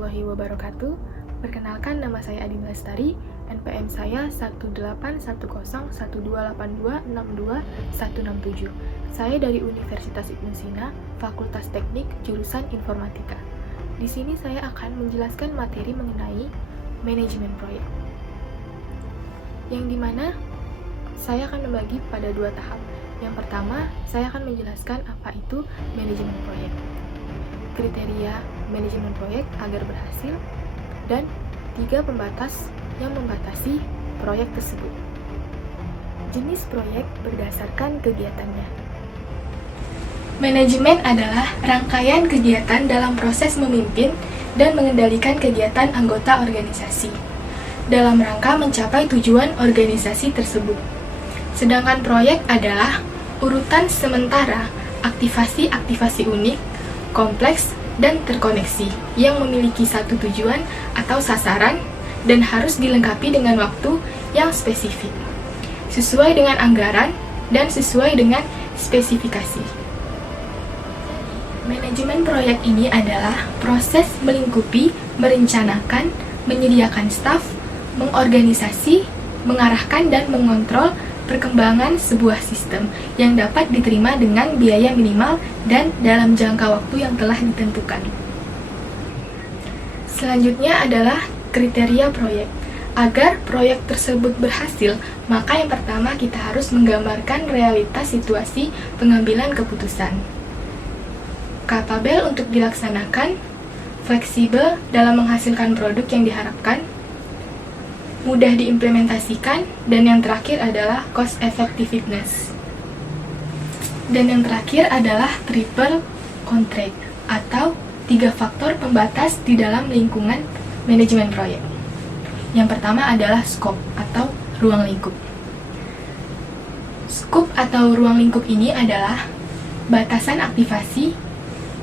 warahmatullahi wabarakatuh. Perkenalkan, nama saya Adi Lestari, NPM saya 1812128262167. Saya dari Universitas Ibnu Sina, Fakultas Teknik, jurusan Informatika. Di sini saya akan menjelaskan materi mengenai manajemen proyek. Yang dimana saya akan membagi pada 2 tahap. Yang pertama, saya akan menjelaskan apa itu manajemen proyek, kriteria manajemen proyek agar berhasil, dan 3 pembatas yang membatasi proyek tersebut. Jenis proyek berdasarkan kegiatannya. Manajemen adalah rangkaian kegiatan dalam proses memimpin dan mengendalikan kegiatan anggota organisasi dalam rangka mencapai tujuan organisasi tersebut. Sedangkan proyek adalah urutan sementara aktivasi-aktivasi unik, kompleks, dan terkoneksi yang memiliki satu tujuan atau sasaran dan harus dilengkapi dengan waktu yang spesifik, sesuai dengan anggaran dan sesuai dengan spesifikasi. Manajemen proyek ini adalah proses melingkupi, merencanakan, menyediakan staf, mengorganisasi, mengarahkan dan mengontrol perkembangan sebuah sistem yang dapat diterima dengan biaya minimal dan dalam jangka waktu yang telah ditentukan. Selanjutnya adalah kriteria proyek. Agar proyek tersebut berhasil, maka yang pertama kita harus menggambarkan realitas situasi pengambilan keputusan. Kapabel untuk dilaksanakan, fleksibel dalam menghasilkan produk yang diharapkan, mudah diimplementasikan, dan yang terakhir adalah cost effectiveness. Dan yang terakhir adalah triple contract atau 3 faktor pembatas di dalam lingkungan manajemen proyek. Yang pertama adalah scope atau ruang lingkup. Scope atau ruang lingkup ini adalah batasan aktivasi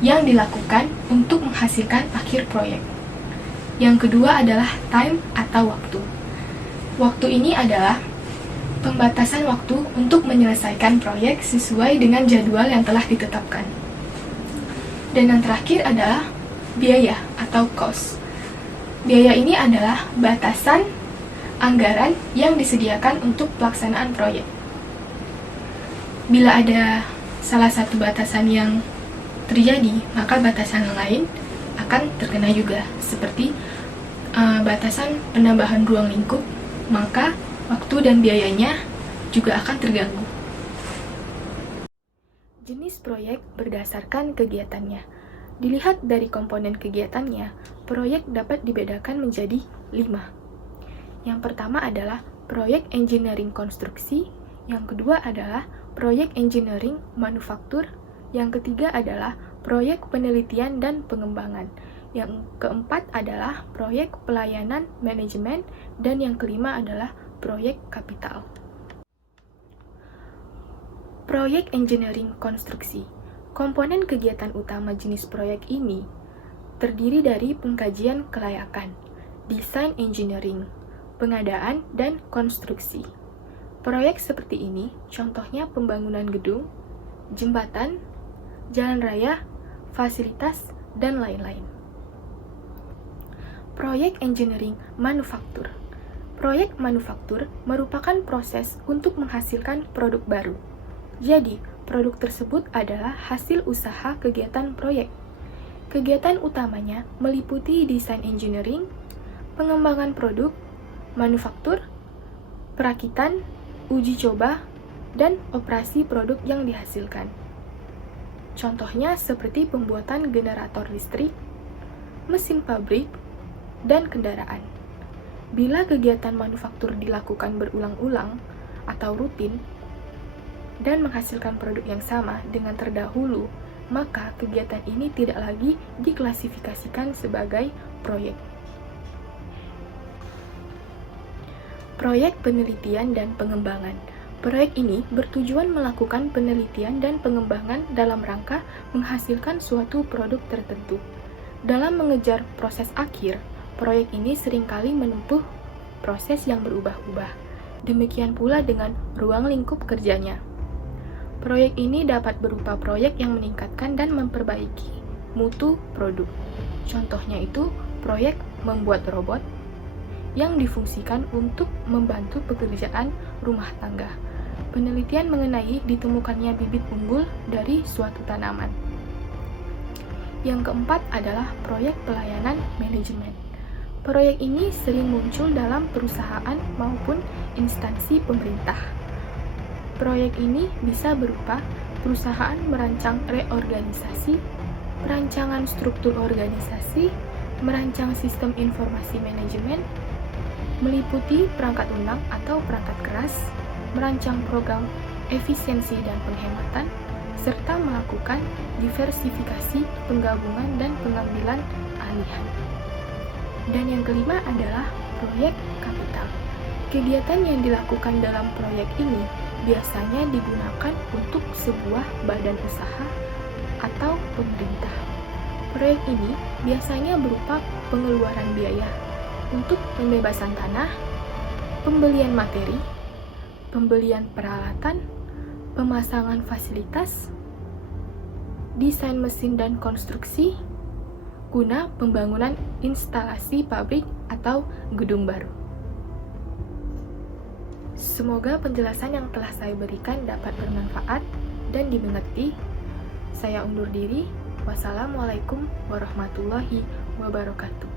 yang dilakukan untuk menghasilkan akhir proyek. Yang kedua adalah time atau waktu. Waktu ini adalah pembatasan waktu untuk menyelesaikan proyek sesuai dengan jadwal yang telah ditetapkan. Dan yang terakhir adalah biaya atau cost. Biaya ini adalah batasan anggaran yang disediakan untuk pelaksanaan proyek. Bila ada salah satu batasan yang terjadi, maka batasan lain akan terkena juga, seperti batasan penambahan ruang lingkup, maka waktu dan biayanya juga akan terganggu. Jenis proyek berdasarkan kegiatannya. Dilihat dari komponen kegiatannya, proyek dapat dibedakan menjadi 5. Yang pertama adalah proyek engineering konstruksi, yang kedua adalah proyek engineering manufaktur, yang ketiga adalah proyek penelitian dan pengembangan, yang keempat adalah proyek pelayanan manajemen, dan yang kelima adalah proyek kapital. Proyek engineering konstruksi. Komponen kegiatan utama jenis proyek ini terdiri dari pengkajian kelayakan, desain engineering, pengadaan, dan konstruksi. Proyek seperti ini contohnya pembangunan gedung, jembatan, jalan raya, fasilitas, dan lain-lain. Proyek engineering manufaktur. Proyek manufaktur merupakan proses untuk menghasilkan produk baru. Jadi, produk tersebut adalah hasil usaha kegiatan proyek. Kegiatan utamanya meliputi desain engineering, pengembangan produk, manufaktur, perakitan, uji coba, dan operasi produk yang dihasilkan. Contohnya seperti pembuatan generator listrik, mesin pabrik, dan kendaraan. Bila kegiatan manufaktur dilakukan berulang-ulang atau rutin dan menghasilkan produk yang sama dengan terdahulu, maka kegiatan ini tidak lagi diklasifikasikan sebagai proyek. Proyek penelitian dan pengembangan. Proyek ini bertujuan melakukan penelitian dan pengembangan dalam rangka menghasilkan suatu produk tertentu. Dalam mengejar proses akhir, proyek ini seringkali menempuh proses yang berubah-ubah. Demikian pula dengan ruang lingkup kerjanya. Proyek ini dapat berupa proyek yang meningkatkan dan memperbaiki mutu produk. Contohnya itu proyek membuat robot yang difungsikan untuk membantu pekerjaan rumah tangga. Penelitian mengenai ditemukannya bibit unggul dari suatu tanaman. Yang keempat adalah proyek pelayanan manajemen. Proyek ini sering muncul dalam perusahaan maupun instansi pemerintah. Proyek ini bisa berupa perusahaan merancang reorganisasi, perancangan struktur organisasi, merancang sistem informasi manajemen, meliputi perangkat lunak atau perangkat keras, merancang program efisiensi dan penghematan, serta melakukan diversifikasi, penggabungan, dan pengambilan alihan. Dan yang kelima adalah proyek kapital. Kegiatan yang dilakukan dalam proyek ini biasanya digunakan untuk sebuah badan usaha atau pemerintah. Proyek ini biasanya berupa pengeluaran biaya untuk pembebasan tanah, pembelian materi, pembelian peralatan, pemasangan fasilitas, desain mesin dan konstruksi, guna pembangunan instalasi pabrik atau gedung baru. Semoga penjelasan yang telah saya berikan dapat bermanfaat dan dimengerti. Saya undur diri. Wassalamualaikum warahmatullahi wabarakatuh.